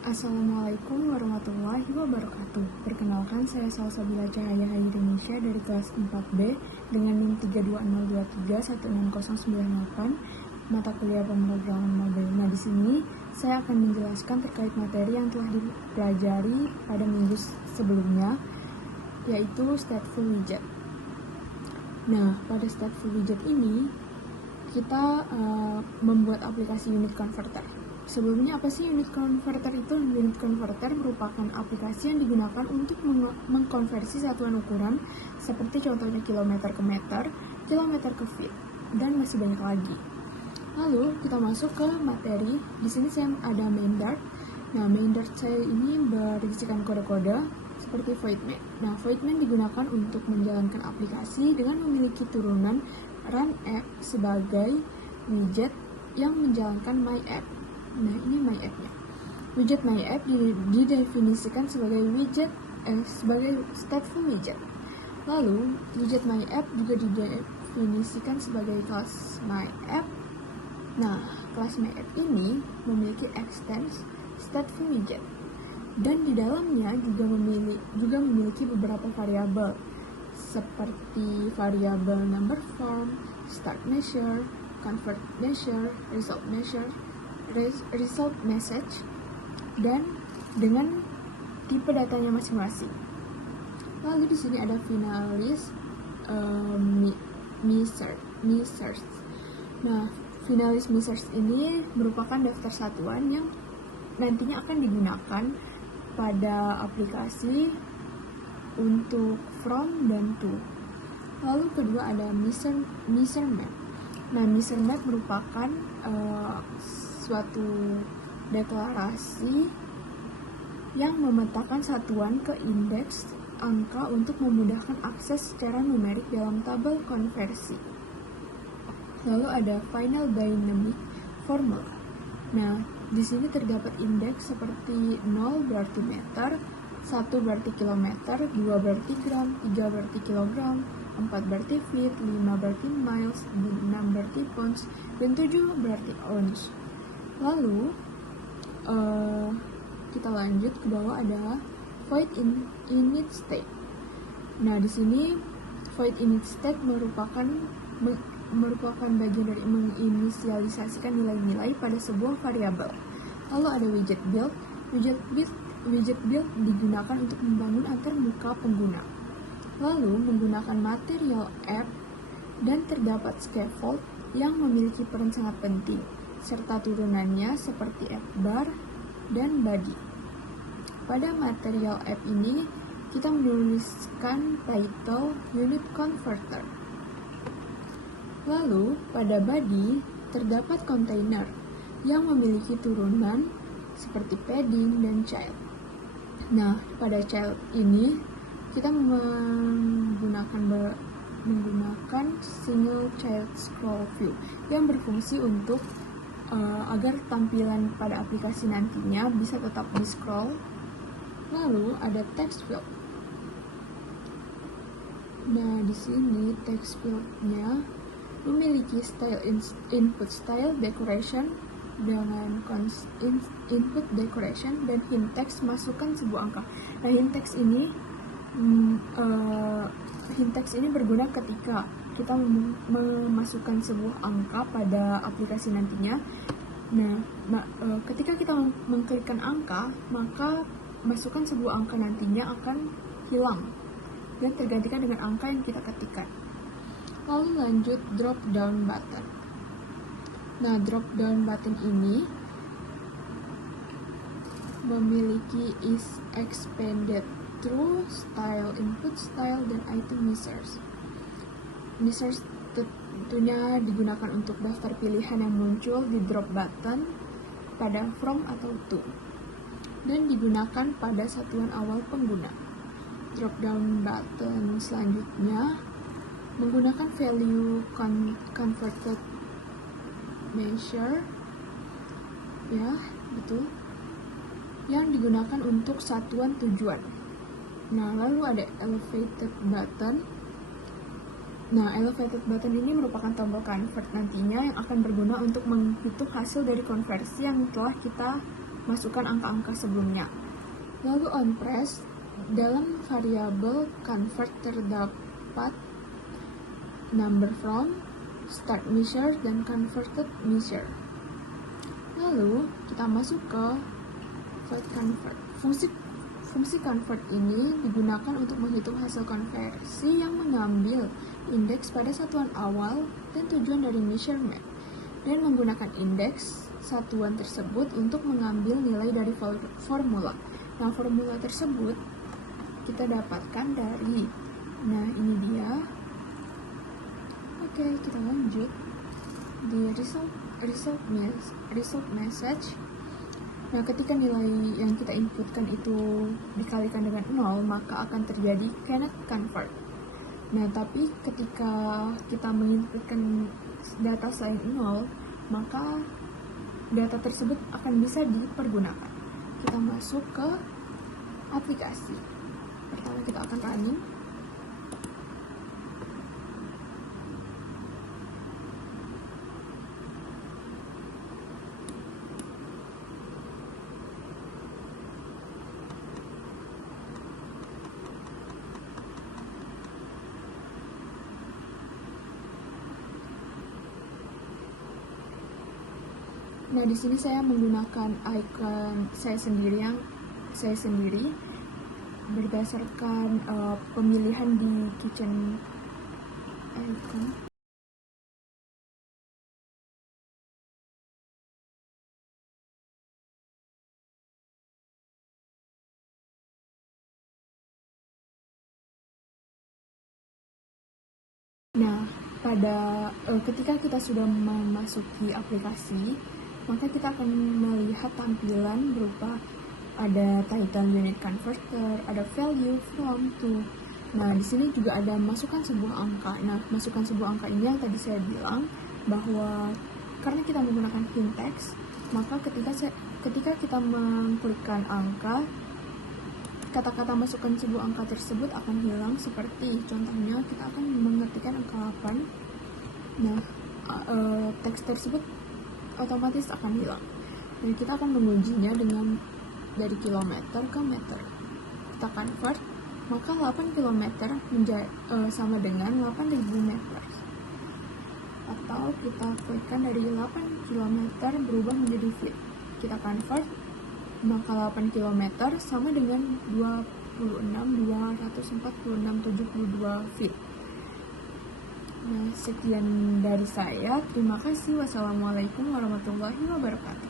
Assalamualaikum warahmatullahi wabarakatuh. Perkenalkan, saya Salsabila Cahaya Indonesia dari kelas 4B dengan NIM 320231698 mata kuliah pemrograman mobile. Nah, di sini saya akan menjelaskan terkait materi yang telah dipelajari pada minggu sebelumnya, yaitu stateful widget. Nah, pada stateful widget ini kita membuat aplikasi unit converter. Sebelumnya, apa sih unit converter itu? Unit converter merupakan aplikasi yang digunakan untuk mengkonversi satuan ukuran seperti contohnya kilometer ke meter, kilometer ke feet, dan masih banyak lagi. Lalu kita masuk ke materi. Di sini saya ada main Dart. Nah, main Dart saya ini berisikan kode-kode seperti void main. Nah, void main digunakan untuk menjalankan aplikasi dengan memiliki turunan run app sebagai widget yang menjalankan my app. Nah, ini my app-nya. Widget my app didefinisikan sebagai sebagai stateful widget. Lalu, widget my app juga didefinisikan sebagai kelas my app. Nah, kelas my app ini memiliki extends stateful widget. Dan di dalamnya juga memiliki beberapa variabel seperti variabel number form, start measure, convert measure, result message, dan dengan tipe datanya masing-masing. Lalu di sini ada finalis measures. Nah, finalis measures ini merupakan daftar satuan yang nantinya akan digunakan pada aplikasi untuk from dan to. Lalu kedua ada measure map. Nah, measure map merupakan suatu deklarasi yang memetakan satuan ke indeks angka untuk memudahkan akses secara numerik dalam tabel konversi. Lalu ada final dynamic formula. Nah, di sini terdapat indeks seperti 0 berarti meter, 1 berarti kilometer, 2 berarti gram, 3 berarti kilogram, 4 berarti feet, 5 berarti miles, 6 berarti pounds, dan 7 berarti ounce. Lalu, kita lanjut ke bawah ada void init state. Nah, di sini void init state merupakan bagian dari menginisialisasikan nilai-nilai pada sebuah variabel. Lalu ada widget build. Widget build digunakan untuk membangun antar muka pengguna. Lalu menggunakan material app dan terdapat scaffold yang memiliki peran sangat penting, serta turunannya seperti app bar dan body. Pada material app ini, kita menuliskan title unit converter. Lalu, pada body, terdapat container yang memiliki turunan seperti padding dan child. Nah, pada child ini, kita menggunakan single child scroll view yang berfungsi untuk agar tampilan pada aplikasi nantinya bisa tetap di-scroll. Lalu ada text field. Nah, di sini text field-nya memiliki style input style decoration dengan input decoration dan hint text masukkan sebuah angka. Nah, hint text ini berguna ketika kita memasukkan sebuah angka pada aplikasi nantinya. Nah, ketika kita mengklikkan angka, maka masukan sebuah angka nantinya akan hilang dan tergantikan dengan angka yang kita ketikkan. Lalu lanjut drop down button. Nah, drop down button ini memiliki is expanded through style, input style, dan item measures. Measures tentunya digunakan untuk daftar pilihan yang muncul di drop button pada from atau to, dan digunakan pada satuan awal pengguna. Drop down button selanjutnya menggunakan value converted measure, ya, betul, yang digunakan untuk satuan tujuan. Nah, lalu ada elevated button. Nah, elevated button ini merupakan tombol convert nantinya yang akan berguna untuk menghitung hasil dari konversi yang telah kita masukkan angka-angka sebelumnya. Lalu on press, dalam variabel convert terdapat number from, start measure, dan converted measure. Lalu kita masuk ke void convert. Fungsi convert ini digunakan untuk menghitung hasil konversi yang mengambil indeks pada satuan awal dan tujuan dari measurement, dan menggunakan indeks satuan tersebut untuk mengambil nilai dari formula. Nah, formula tersebut kita dapatkan dari, nah ini dia. Oke, kita lanjut di result message. Nah, ketika nilai yang kita inputkan itu dikalikan dengan 0, maka akan terjadi cannot convert. Nah, tapi ketika kita menginputkan data selain 0, maka data tersebut akan bisa dipergunakan. Kita masuk ke aplikasi. Pertama kita akan running. Nah, di sini saya menggunakan icon saya sendiri berdasarkan pemilihan di kitchen icon. Nah, ketika kita sudah memasuki aplikasi, maka kita akan melihat tampilan berupa ada title unit converter, ada value from to. Nah, di sini juga ada masukkan sebuah angka. Nah, masukkan sebuah angka ini yang tadi saya bilang bahwa karena kita menggunakan hint text, maka ketika kita mengklikkan angka, kata-kata masukkan sebuah angka tersebut akan hilang, seperti contohnya kita akan mengetikkan angka 8. Nah, teks tersebut otomatis akan hilang. Dan kita akan mengujinya dengan dari kilometer ke meter. Kita convert, maka 8 kilometer sama dengan 8.000 meter. Atau kita klikkan dari 8 kilometer berubah menjadi feet. Kita convert, maka 8 kilometer sama dengan 26.246.72 feet. Nah, sekian dari saya. Terima kasih. Wassalamualaikum warahmatullahi wabarakatuh.